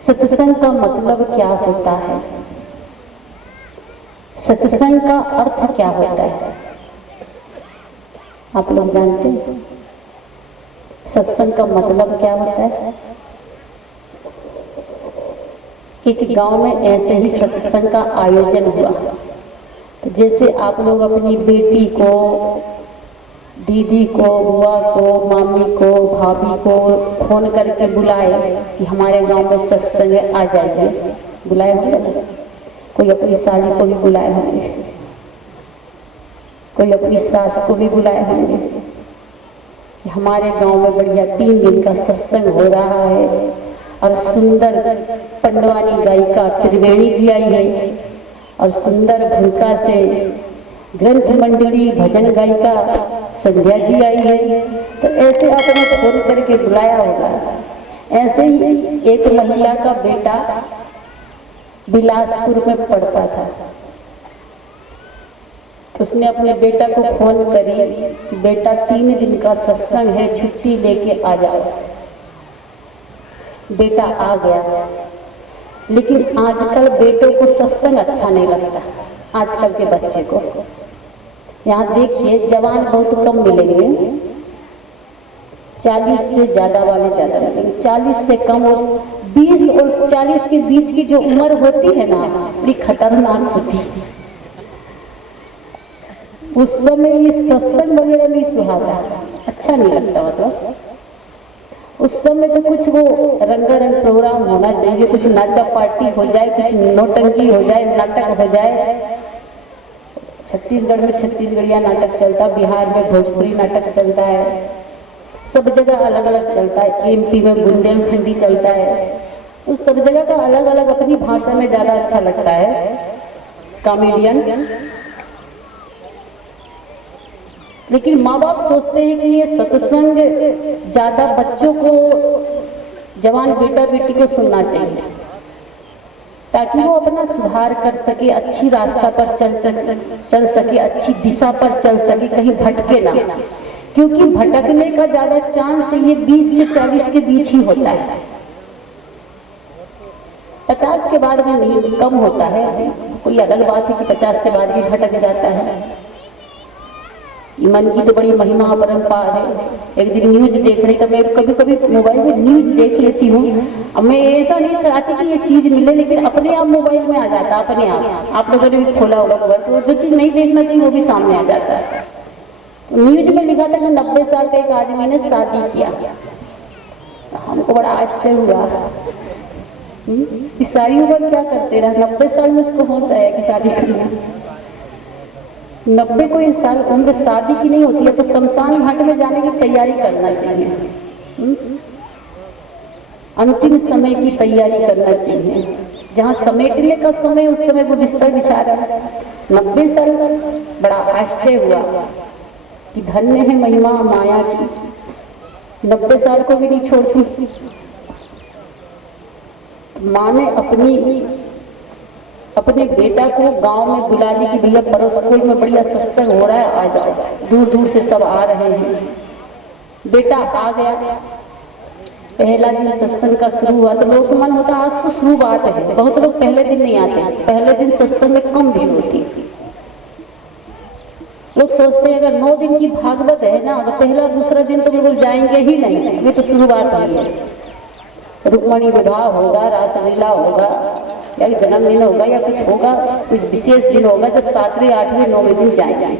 सत्संग का मतलब क्या होता है? सत्संग का अर्थ क्या होता है? आप लोग जानते हैं सत्संग का मतलब क्या होता है? एक गांव में ऐसे ही सत्संग का आयोजन हुआ। तो जैसे आप लोग अपनी बेटी को, दीदी को, बुआ को, मामी को, भाभी को फोन करके बुलाए कि हमारे गांव में सत्संग है, आ जाइए। बुलाए होंगे ना? कोई अपनी साली को भी बुलाए होंगे, कोई अपनी सास को भी बुलाए होंगे। हमारे गांव में बढ़िया 3 दिन का सत्संग हो रहा है और सुंदर पंडवानी गायिका त्रिवेणी जी आई है और सुंदर भूमिका से ग्रंथ मंडली भजन गायिका संध्या जी आई है। तो ऐसे आपने फोन करके बुलाया होगा। ऐसे ही एक महिला का बेटा बिलासपुर में पढ़ता था। उसने अपने बेटा को फोन करी, बेटा 3 दिन का सत्संग है, छुट्टी लेके आ जाओ। बेटा आ गया। लेकिन आजकल बेटों को सत्संग अच्छा नहीं लगता, आजकल के बच्चे को। यहाँ देखिए जवान बहुत कम मिलेंगे, 40 से ज्यादा वाले ज्यादा मिलेंगे। 40 से कम और 20 और 40 के बीच की जो उम्र होती है ना, बड़ी खतरनाक होती है। उस समय ये सत्संग वगैरह नहीं सुहाता, अच्छा नहीं लगता। मतलब उस समय तो कुछ वो रंगारंग प्रोग्राम होना चाहिए, कुछ नाचा पार्टी हो जाए, कुछ नौटंकी हो जाए, नाटक हो जाए। छत्तीसगढ़ में छत्तीसगढ़िया नाटक चलता, बिहार में भोजपुरी नाटक चलता है, सब जगह अलग अलग चलता है। एमपी में बुंदेलखंडी चलता है। उस सब जगह का अलग अलग अपनी भाषा में ज्यादा अच्छा लगता है कॉमेडियन। लेकिन माँ बाप सोचते हैं कि ये सत्संग ज्यादा बच्चों को, जवान बेटा बेटी को सुनना चाहिए ताकि वो अपना सुधार कर सके, अच्छी रास्ता पर चल सके, अच्छी दिशा पर चल सके, कहीं भटके ना। क्योंकि भटकने का ज्यादा चांस ये 20 से 40 के बीच ही होता है। 50 के बाद में नहीं, कम होता है। कोई अलग बात है कि 50 के बाद भी भटक जाता है। मन की तो बड़ी महिमा अपरंपार है। एक दिन न्यूज देख रही तो मैं कभी कभी मोबाइल में न्यूज देख लेती हूँ। अब मैं ऐसा नहीं चाहती कि ये चीज मिले, लेकिन अपने आप मोबाइल में आ जाता है, अपने आप। आप लोगों ने भी खोला होगा मोबाइल, तो जो चीज नहीं देखना चाहिए वो भी सामने आ जाता है। तो न्यूज में लिखा था कि 90 साल का एक आदमी ने शादी किया। हमको बड़ा आश्चर्य हुआ, इस सारी उम्र क्या करते रहा, 90 साल में उसको होश आया कि शादी करना। 90 कोई साल उम्र शादी की नहीं होती है, तो शमशान घाट में जाने की तैयारी करना चाहिए। अंतिम समय की तैयारी करना चाहिए। जहाँ समेटने का समय, उस समय वो बिस्तर बिछा रहा है। 90 साल। बड़ा आश्चर्य हुआ कि धन्य है महिमा माया की, 90 साल को भी नहीं छोड़ती। माँ ने अपने बेटा को गांव में बुला ली कि भैया परस्कुल में बढ़िया सत्संग हो रहा है, आ जाओ। दूर दूर से सब आ रहे हैं। बेटा आ गया। पहला दिन सत्संग का शुरू हुआ तो लोग को मन होता आज तो शुरुआत है। बहुत लोग पहले दिन नहीं आते, पहले दिन सत्संग में कम भीड़ होती। लोग सोचते हैं अगर 9 दिन की भागवत है ना, तो पहला दूसरा दिन तो बिल्कुल जाएंगे ही नहीं, ये तो शुरुआत हुई है। रुक्मणी विवाह होगा, रासलीला होगा, या जन्मदिन होगा, या कुछ होगा, कुछ विशेष दिन होगा जब 7वें 8वें 9वें दिन जाए।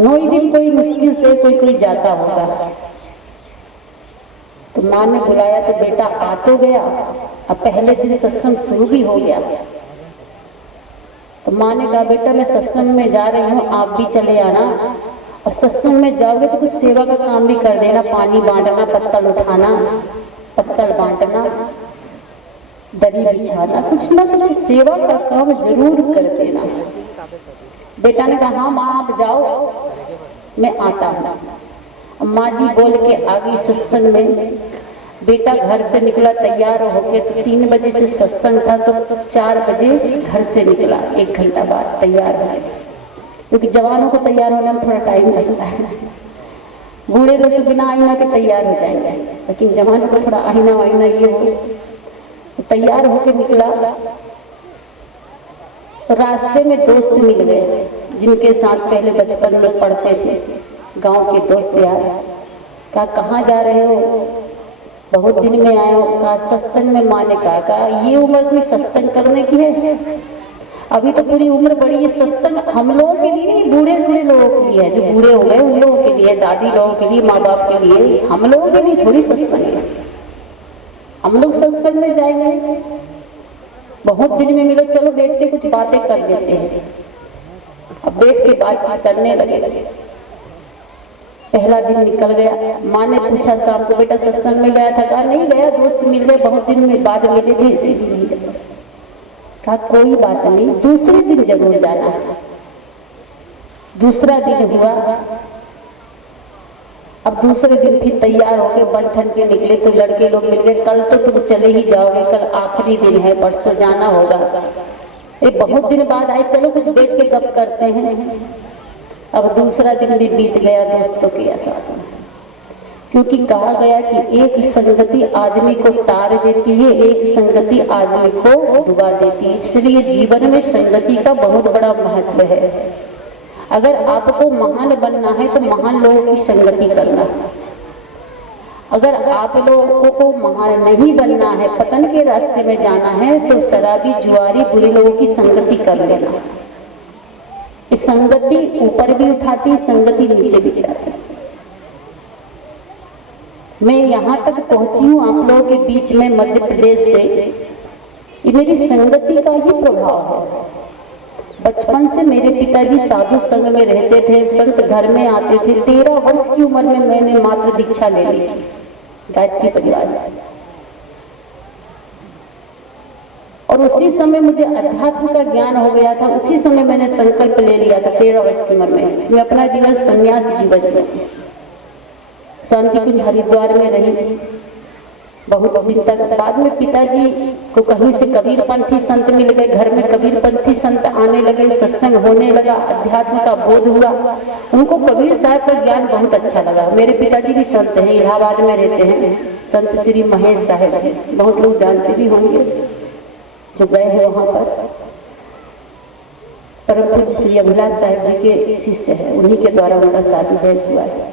9 दिन कोई मुश्किल से कोई जाता होगा। तो माँ ने बुलाया तो बेटा आ तो गया। अब पहले दिन सत्संग शुरू भी हो गया। तो माँ ने कहा बेटा मैं सत्संग में जा रही हूँ, आप भी चले आना। और सत्संग में जाओगे तो कुछ सेवा का काम भी कर देना, पानी बांटना, पत्तल उठाना, पत्तल बांटना, दरी बिछाना, कुछ ना कुछ सेवा का काम जरूर कर देना। बेटा ने कहा हाँ माँ आप जाओ, मैं आता हूँ। माँ जी बोल के आ गई सत्संग में। बेटा घर से निकला तैयार होके, तो 3 बजे से सत्संग था तो 4 बजे घर से निकला, 1 घंटा बाद तैयार हो गया। क्योंकि जवानों को तैयार होने में थोड़ा टाइम लगता है। बूढ़े लोग तो बिना आईना के तैयार हो जाएंगे, लेकिन जवान को थोड़ा आईना वाईना ये हो तो तैयार होके निकला। तो रास्ते में दोस्त मिल गए जिनके साथ पहले बचपन में पढ़ते थे, गांव के दोस्त यार। कहा कहाँ जा रहे हो, बहुत दिन में आए हो। कहा सत्संग में। माँ ने कहा ये उम्र कोई सत्संग करने की है, अभी तो पूरी उम्र बड़ी है। सत्संग हम लोगों के लिए नहीं, बूढ़े बूढ़े लोगों के लिए है, जो बूढ़े हो गए उन लोगों के लिए, दादी लोगों के लिए, माँ बाप के लिए। हम लोगों के लिए थोड़ी सत्संग है। हम लोग सत्संग में जाएंगे, बहुत दिन में मिलो, चलो बैठ के कुछ बातें कर लेते हैं। अब बैठ के बातचीत करने लगे। पहला दिन निकल गया। माँ ने पूछा शाम को, बेटा सत्संग में गया था? कहा नहीं गया, दोस्त मिल गए, बहुत दिन में बाद मिले थे, इसीलिए नहीं गया। कहा कोई बात नहीं, दूसरे दिन जरूर जाना। दूसरा दिन हुआ। अब दूसरे दिन फिर तैयार हो गए, बन ठन के निकले तो लड़के लोग मिल गए। कल तो तुम चले ही जाओगे, कल आखिरी दिन है, परसों जाना होगा। ये बहुत दिन बाद आए, चलो कुछ बैठ के गप करते हैं। अब दूसरा दिन भी बीत गया दोस्तों के साथ, क्योंकि कहा गया कि एक संगति आदमी को तार देती है, एक संगति आदमी को डुबा देती है। इसलिए जीवन में संगति का बहुत बड़ा महत्व है। अगर आपको महान बनना है तो महान लोगों की संगति करना। अगर आप लोगों को महान नहीं बनना है, पतन के रास्ते में जाना है, तो शराबी जुआरी बुरे लोगों की संगति कर लेना। इस संगति ऊपर भी उठाती, संगति नीचे भी गिराती। मैं यहाँ तक पहुंची हूँ आप लोगों के बीच में मध्य प्रदेश से, ये मेरी संगति का ही प्रभाव है। बचपन से मेरे पिताजी साधु संघ में रहते थे, संत घर में आते थे। 13 वर्ष की उम्र में मैंने मात्र दीक्षा ले ली गायत्री परिवार से, और उसी समय मुझे अध्यात्म का ज्ञान हो गया था। उसी समय मैंने संकल्प ले लिया था 13 वर्ष की उम्र में, मैं अपना जीवन संन्यास जीवन जीऊंगी। शांति कुंज हरिद्वार में रही बहुत दिन तक। बाद में पिताजी को कहीं से कबीरपंथी संत मिल गए, घर में कबीरपंथी संत आने लगे, सत्संग होने लगा, अध्यात्म का बोध हुआ। उनको कबीर साहब का ज्ञान बहुत अच्छा लगा। मेरे पिताजी भी संत हैं, इलाहाबाद में रहते हैं, संत श्री महेश साहब जी, बहुत लोग जानते भी होंगे जो गए हैं वहाँ पर। परम पूज्य श्री अभिलाष साहब जी के शिष्य है, उन्हीं के द्वारा उनका साधु भेष हुआ है।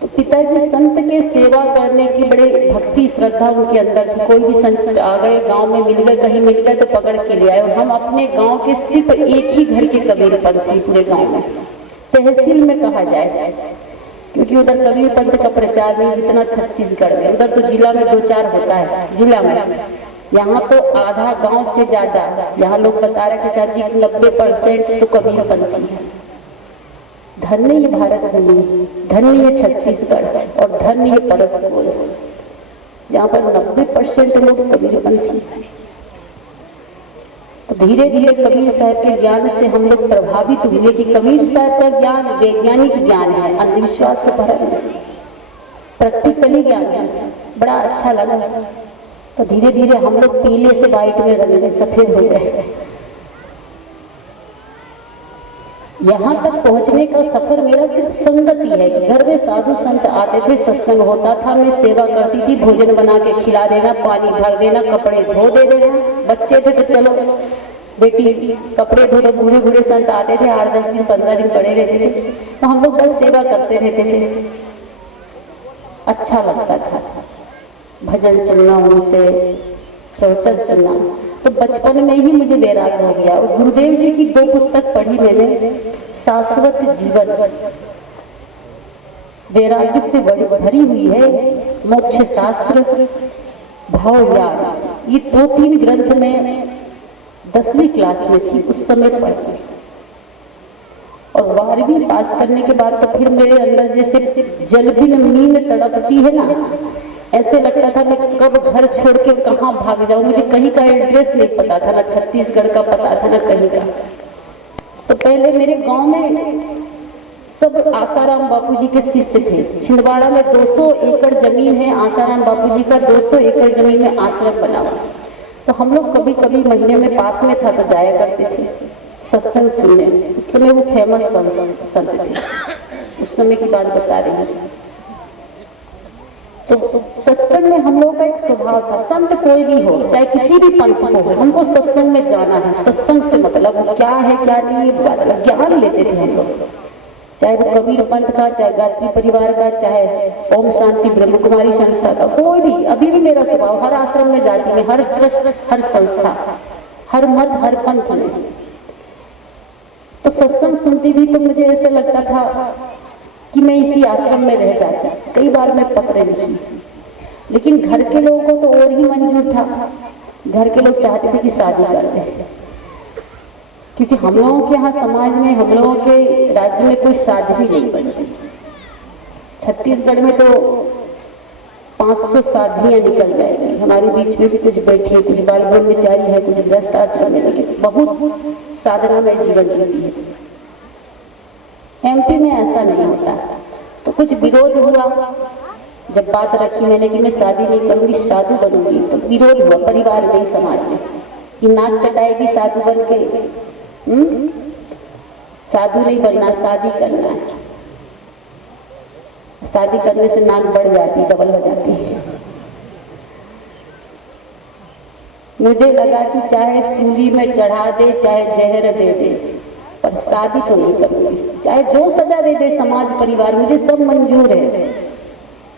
तो पिताजी संत के सेवा करने की बड़े भक्ति श्रद्धा उनके अंदर थी। कोई भी संत आ गए, गांव में मिल गए, कहीं मिल गए तो पकड़ के ले आए। और हम अपने गांव के सिर्फ एक ही घर के कबीर पंथ थी पूरे गांव में, तहसील में कहा जाए, क्योंकि उधर कबीर पंथ का प्रचार नहीं जितना छत्तीसगढ़ में। उधर तो जिला में 2-4 होता है जिला में, यहाँ तो आधा गांव से ज्यादा। यहाँ लोग बता रहे कि साहब जी 90% तो कबीर पंथी है। धन्य ये भारत भूमि, धन्य ये छत्तीसगढ़, और धन्य ये परसपुर, जहाँ पर 90% लोग कबीर पंथी। तो धीरे धीरे कबीर साहब के ज्ञान से हम लोग प्रभावित हुए कि कबीर साहब का ज्ञान वैज्ञानिक ज्ञान है, अंधविश्वास से भरा है, प्रैक्टिकली ज्ञान है। बड़ा अच्छा लगा। तो धीरे धीरे हम लोग पीले से वाइट में रंगे, सफेद हो गए। यहाँ तक पहुँचने का सफर मेरा सिर्फ संगति है कि घर में साधु संत आते थे, सत्संग होता था, मैं सेवा करती थी, भोजन बना के खिला देना, पानी भर देना, कपड़े धो दे देना। बच्चे थे तो चलो बेटी कपड़े धो दो। बूढ़े बूढ़े संत आते थे, 8-10 दिन 15 दिन पड़े रहते थे, तो हम लोग बस सेवा करते रहते थे। अच्छा लगता था भजन सुनना, उनसे प्रवचन सुनना। तो बचपन में ही मुझे वैराग्य हो गया। और गुरुदेव जी की 2 पुस्तक पढ़ी मैंने, शाश्वत जीवन वैराग्य से भरी हुई है, मोक्ष शास्त्र, भाव ज्ञान। ये 2-3 ग्रंथ में 10वीं क्लास में थी उस समय पढ़ी, और 12वीं पास करने के बाद तो फिर मेरे अंदर जैसे जलबिन मीन तड़पती है ना, ऐसे लगता था मैं कब घर छोड़ के कहाँ भाग जाऊं। मुझे कहीं का एड्रेस नहीं पता था, ना छत्तीसगढ़ का पता था ना कहीं का। तो पहले मेरे गांव में सब आसाराम बापूजी के शिष्य थे। छिंदवाड़ा में 200 एकड़ जमीन है, आसाराम बापूजी का 200 एकड़ जमीन में आश्रम बना हुआ। तो हम लोग कभी कभी महीने में पास में था तो जाया करते थे सत्संग सुनने। उस समय वो फेमस संत थे उस समय की बात बता रही हूँ। तो सत्संग में हम लोगों का एक स्वभाव था, संत कोई भी हो, चाहे किसी भी पंथ को हो, हमको सत्संग में जाना है। सत्संग से मतलब क्या है क्या नहीं, ज्ञान लेते थे हम लोग, चाहे वो कबीर पंथ का, चाहे गायत्री परिवार का, चाहे ओम शांति ब्रह्म कुमारी संस्था का, कोई भी। अभी भी मेरा स्वभाव, हर आश्रम में जाती मैं, हर ट्रस्ट, हर संस्था, हर मत, हर पंथ में। तो सत्संग सुनती थी तो मुझे ऐसा लगता था कि मैं इसी आश्रम में रह जाती। कई बार मैं पत्र लिखी, लेकिन घर के लोगों को तो और ही मंजूर था। घर के लोग चाहते थे कि शादी कर दें, क्योंकि हम लोगों के यहाँ समाज में, हम लोगों के राज्य में कोई शादी भी नहीं बनती। छत्तीसगढ़ में तो 500 शादियाँ निकल जाएगी। हमारे बीच में भी कुछ बैठी, कुछ बाल ब्रह्मचारी है, कुछ गृहस्थ आश्रम में, लेकिन बहुत साधना में जीवन जीती है। एमपी में ऐसा नहीं होता। तो कुछ विरोध हुआ, जब बात रखी मैंने कि मैं शादी नहीं करूंगी, साधु बनूंगी, तो विरोध हुआ परिवार में, समाज में, कि नाक कटाएगी साधु बन के। साधु नहीं बनना, शादी करना है। शादी करने से नाक बढ़ जाती, डबल हो जाती है। मुझे लगा कि चाहे सूली में चढ़ा दे, चाहे जहर दे दे, पर शादी तो नहीं करूंगी। चाहे जो सजा दे दे समाज परिवार, मुझे सब मंजूर है,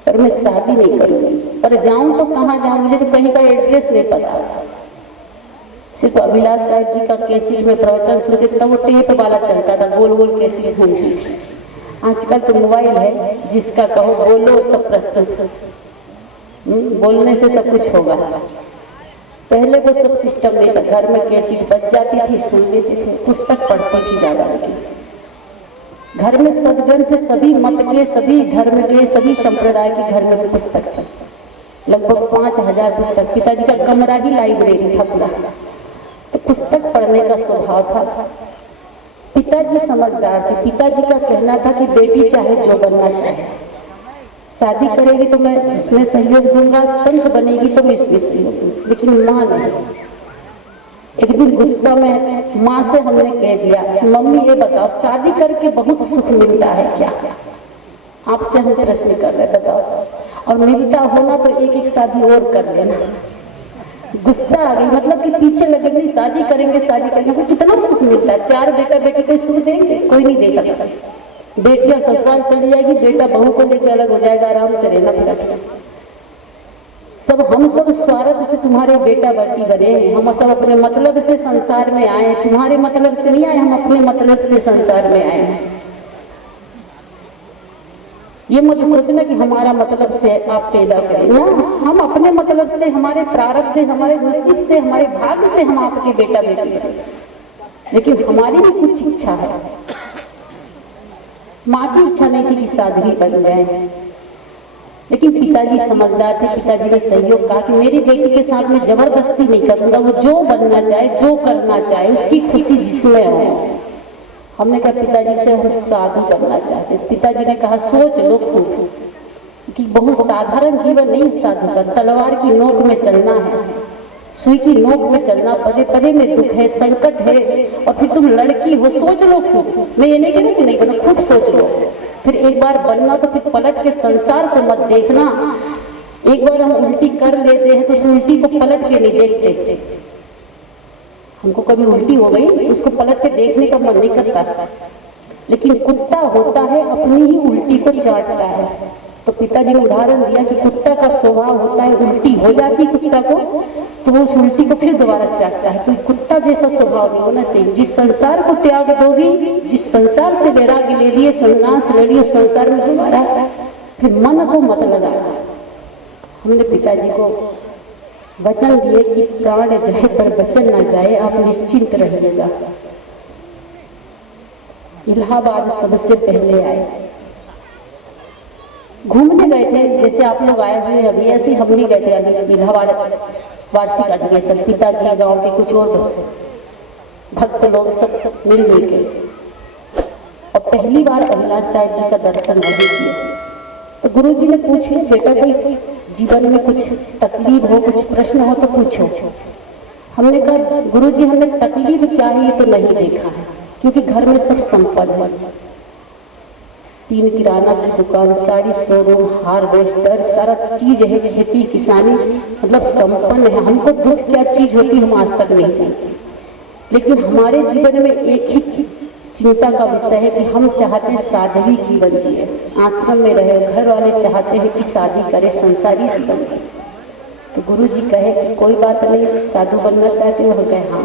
पर मैं शादी नहीं करूंगी। पर जाऊं तो कहाँ जाऊं, मुझे तो कहीं का एड्रेस नहीं पता। सिर्फ अभिलाष साहब जी का कैसेट में प्रवचन सुनते, तब वो टेप वाला चलता था, गोल गोल कैसेट सुनती थी। आजकल तो मोबाइल है, जिसका कहो बोलो सब प्रस्तुत, बोलने से सब कुछ होगा। पहले वो सब सिस्टम नहीं था। घर में कैसेट बज जाती थी, सुन लेते थे, पुस्तक पढ़ती थी ज़्यादा। लेकिन घर में सदग्रंथ, सभी मत के, सभी धर्म के, सभी संप्रदाय के घर में पुस्तक थी, लगभग 5000 पुस्तक। पिताजी का कमरा ही लाइब्रेरी था पूरा। तो पुस्तक पढ़ने का स्वभाव था। पिताजी समझदार थे। पिताजी का कहना था कि बेटी चाहे जो बनना चाहे, शादी करेगी तो मैं इसमें सहयोग दूंगा, संत बनेगी तो मैं इसमें सहयोग दूंगा। लेकिन माँ नहीं। एक दिन गुस्सा में माँ से हमने कह दिया, मम्मी ये बताओ, शादी करके बहुत सुख मिलता है क्या? आपसे हम प्रश्न कर रहे, बताओ। और मिलता होना तो एक एक शादी और कर लेना। गुस्सा आ गई, मतलब कि पीछे लगे नहीं, शादी करेंगे, शादी करेंगे, कितना सुख मिलता है। 4 बेटा बेटी कोई सुख देंगे? कोई नहीं देगा। बेटियां ससुराल चली जाएगी, बेटा बहू को लेकर अलग हो जाएगा, आराम से रहना पड़ेगा। सब हम सब स्वार्थ से तुम्हारे बेटा बेटी बने, हम सब अपने मतलब से संसार में आए। तुम्हारे मतलब से नहीं आए, हम अपने मतलब से संसार में आए हैं। ये मत सोचना कि हमारा मतलब से आप पैदा करें ना, हम अपने मतलब से, हमारे प्रारब्ध से, हमारे नसीब से, हमारे भाग्य से हम आपके बेटा बेटी हैं। लेकिन हमारी भी कुछ इच्छा है। माँ की इच्छा नहीं थी कि साध्वी बन जाए, लेकिन पिताजी समझदार थे। पिताजी ने सहयोग कहा कि मेरी बेटी के साथ में जबरदस्ती नहीं करूंगा, वो जो बनना चाहे, जो करना चाहे, उसकी खुशी जिसमें हो। हमने कहा पिताजी से हम साधु बनना चाहते। पिताजी ने कहा सोच लो कि बहुत साधारण जीवन नहीं साधु का, तलवार की नोक में चलना है, सुई की नोक में चलना, पदे पदे में दुख है, संकट है, और फिर तुम लड़की हो, सोच लो खूब। मैं ये नहीं कह रही कि नहीं बनो, खूब सोच लो। फिर एक बार बनना तो फिर पलट के संसार को मत देखना। एक बार हम उल्टी कर लेते हैं तो उस उल्टी को पलट के नहीं देखते। हमको कभी उल्टी हो गई तो उसको पलट के देखने का मन नहीं करता, लेकिन कुत्ता होता है अपनी ही उल्टी को चाटता है। तो पिताजी ने उदाहरण दिया कि कुत्ता का स्वभाव होता है, उल्टी हो जाती कुत्ता को तो वो उस उल्टी को फिर दोबारा चाटता है। तो कुत्ता जैसा स्वभाव नहीं होना चाहिए। जिस संसार को त्याग दोगी, जिस संसार से वैराग्य ले लिए, संन्यास ले लिए, उस संसार में दोबारा फिर मन को मत लगाना। हमने पिताजी को वचन दिए कि प्राण जाए पर वचन न जाए, आप निश्चिंत रहिएगा। इलाहाबाद सबसे पहले आए, घूमने गए थे, जैसे आप लोग आए हुए अभी, ऐसे हम भी गए थे इलाहाबाद वार्षिक अधिवेशन। पिताजी गांव के कुछ और भक्त लोग सब मिलजुल के, और पहली बार अभिलाष साहब जी का दर्शन वही किया। तो गुरुजी ने पूछे, बेटा कोई जीवन में कुछ तकलीफ हो, कुछ प्रश्न हो तो पूछो। हमने कहा गुरुजी हमने तकलीफ क्या है ये तो नहीं देखा है, क्योंकि घर में सब संपन्न है। 3 किराना की दुकान, साड़ी शोरूम, हार्वेस्टर, सारा चीज है, खेती किसानी, मतलब संपन्न है। हमको दुख क्या चीज होती हम आज तक नहीं जानते, लेकिन हमारे जीवन में एक ही चिंता का विषय है कि हम चाहते हैं साध्वी जीवन जिए, आश्रम में रहे। घर वाले चाहते हैं कि शादी करे, संसारी जीवन जिए। तो गुरु जी कहे कि कोई बात नहीं, साधु बनना चाहते हो? कहे हाँ।